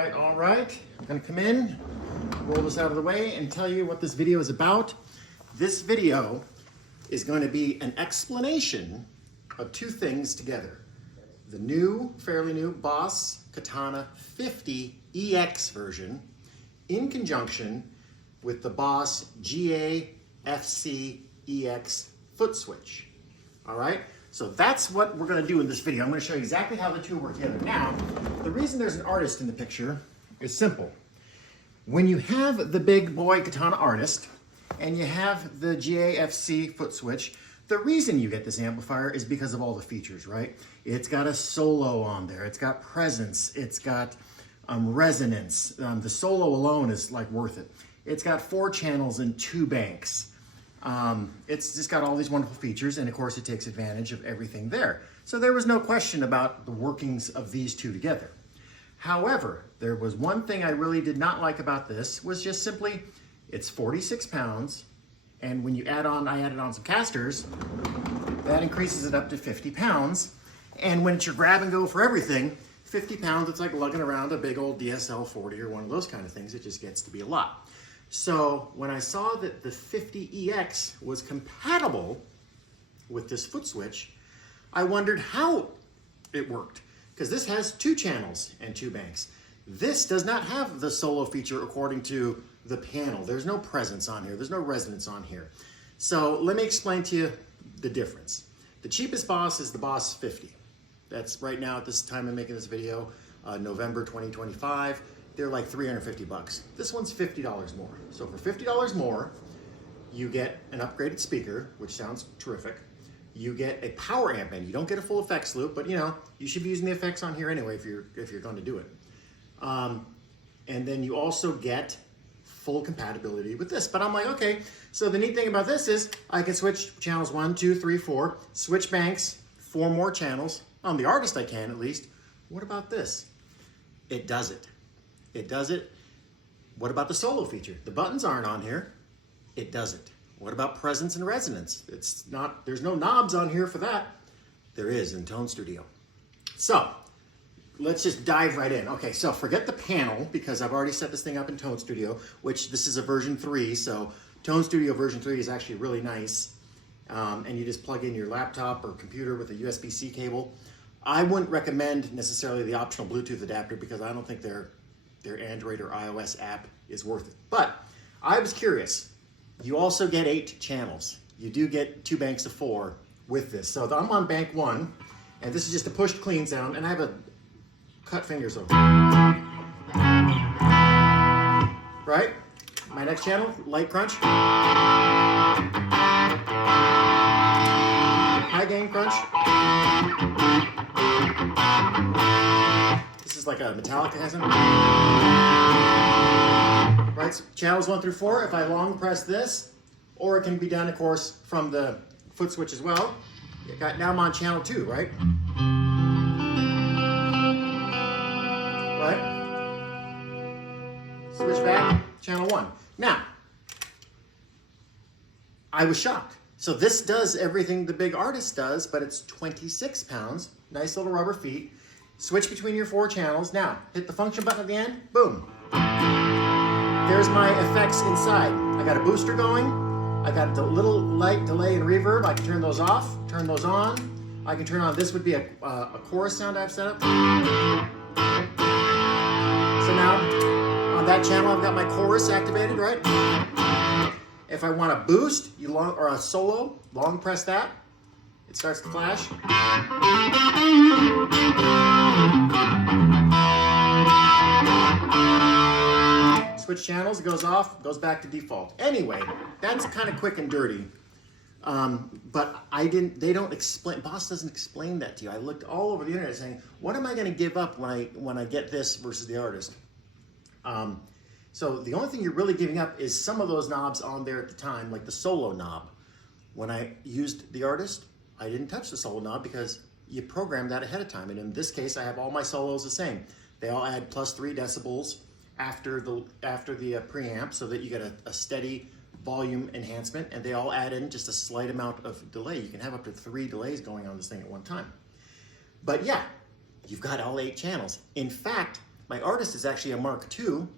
All right. I'm gonna come in, roll this out of the way and tell you what this video is about. This video is going to be an explanation of two things together. The new, fairly new Boss Katana-50 EX version in conjunction with the Boss GA-FC EX Footswitch. All right? So that's what we're going to do in this video. I'm going to show you exactly how the two work together. Now, the reason there's an artist in the picture is simple. When you have the big boy Katana artist and you have the GA-FC Footswitch, the reason you get this amplifier is because of all the features, right? It's got a solo on there. It's got presence. It's got resonance. The solo alone is like worth it. It's got 4 channels and 2 banks. It's just got all these wonderful features, and of course it takes advantage of everything there. So there was no question about the workings of these two together. However, there was one thing I really did not like about this, was just simply, it's 46 pounds, and when you I added on some casters, that increases it up to 50 pounds. And when it's your grab and go for everything, 50 pounds, it's like lugging around a big old DSL 40 or one of those kind of things. It just gets to be a lot. So when I saw that the 50EX was compatible with this Footswitch, I wondered how it worked, because this has 2 channels and 2 banks. This does not have the solo feature according to the panel. There's no presence on here. There's no resonance on here. So let me explain to you the difference. The cheapest Boss is the Boss 50. That's right now at this time of making this video, November 2025. They're like 350 bucks. This one's $50 more. So for $50 more, you get an upgraded speaker, which sounds terrific. You get a power amp, and you don't get a full effects loop, but you know, you should be using the effects on here anyway if you're going to do it. And then you also get full compatibility with this. But I'm like, okay, so the neat thing about this is I can switch channels 1, 2, 3, 4, switch banks, 4 more channels. On the artist I can, at least. What about this? It does it. It does it. What about the solo feature? The buttons aren't on here. It does it. What about presence and resonance? There's no knobs on here for that. There is in Tone Studio. So let's just dive right in. Okay, so forget the panel, because I've already set this thing up in Tone Studio, which this is a version 3. So Tone Studio version 3 is actually really nice. And you just plug in your laptop or computer with a USB-C cable. I wouldn't recommend necessarily the optional Bluetooth adapter, because I don't think their Android or iOS app is worth it. But I was curious. You also get 8 channels. You do get 2 banks of 4 with this. So I'm on bank 1, and this is just a pushed clean sound, and I have a cut fingers over. Right? My next channel, light crunch. High gain crunch. This is like a Metallica hasn't. Right, so channels 1 through 4, if I long press this, or it can be done, of course, from the Footswitch as well. Now I'm on channel 2, right? Right? Switch back, channel 1. Now, I was shocked. So this does everything the big artist does, but it's 26 pounds. Nice little rubber feet. Switch between your 4 channels. Now, hit the function button at the end. Boom. There's my effects inside. I got a booster going. I got a little light delay and reverb. I can turn those off, turn those on. I can turn on, this would be a chorus sound I've set up. So now, on that channel, I've got my chorus activated, right? If I want a boost, or a solo, long press that. It starts to flash. Switch channels, it goes off, goes back to default. Anyway, that's kind of quick and dirty. But they don't explain, Boss doesn't explain that to you. I looked all over the internet saying, what am I going to give up when I get this versus the artist? So the only thing you're really giving up is some of those knobs on there at the time, like the solo knob. When I used the artist, I didn't touch the solo knob because you program that ahead of time. And in this case, I have all my solos the same. They all add plus 3 decibels after the preamp, so that you get a steady volume enhancement, and they all add in just a slight amount of delay. You can have up to 3 delays going on this thing at one time. But yeah, you've got all 8 channels. In fact, My Artist is actually a Mark II.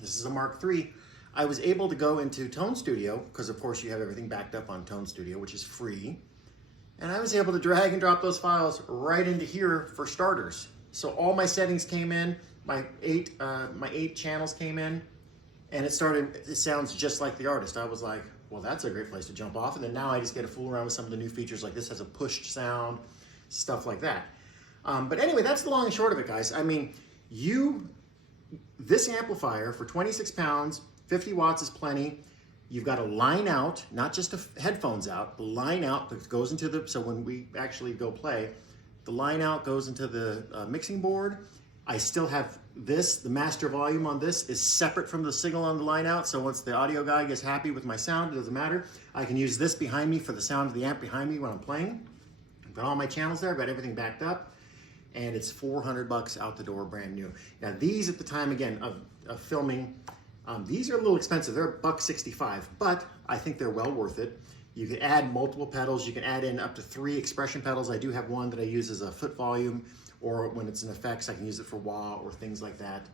This is a Mark III. I was able to go into Tone Studio, because of course you have everything backed up on Tone Studio, which is free. And I was able to drag and drop those files right into here for starters. So all my settings came in, my eight channels came in, and it sounds just like the Artist. I was like, well, that's a great place to jump off. And then now I just get to fool around with some of the new features, like this has a pushed sound, stuff like that. But anyway, that's the long and short of it, guys. I mean, this amplifier for 26 pounds, 50 watts is plenty. You've got a line out, not just headphones out, the line out that goes into so when we actually go play, the line out goes into the mixing board. I still have this, the master volume on this is separate from the signal on the line out, so once the audio guy gets happy with my sound, it doesn't matter. I can use this behind me for the sound of the amp behind me when I'm playing. I've got all my channels there, I've got everything backed up, and it's $400 out the door, brand new. Now these at the time, again, of filming, these are a little expensive. They're $165, but I think they're well worth it. You can add multiple pedals. You can add in up to 3 expression pedals. I do have one that I use as a foot volume, or when it's in effects, I can use it for wah or things like that.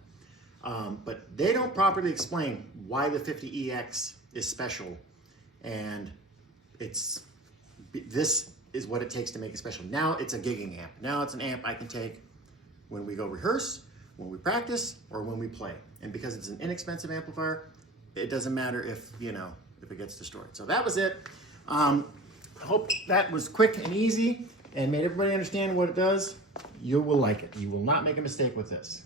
But they don't properly explain why the 50EX is special, and this is what it takes to make it special. Now it's a gigging amp. Now it's an amp I can take when we go rehearse, when we practice, or when we play. And because it's an inexpensive amplifier, it doesn't matter if it gets destroyed. So that was it. I hope that was quick and easy and made everybody understand what it does. You will like it. You will not make a mistake with this.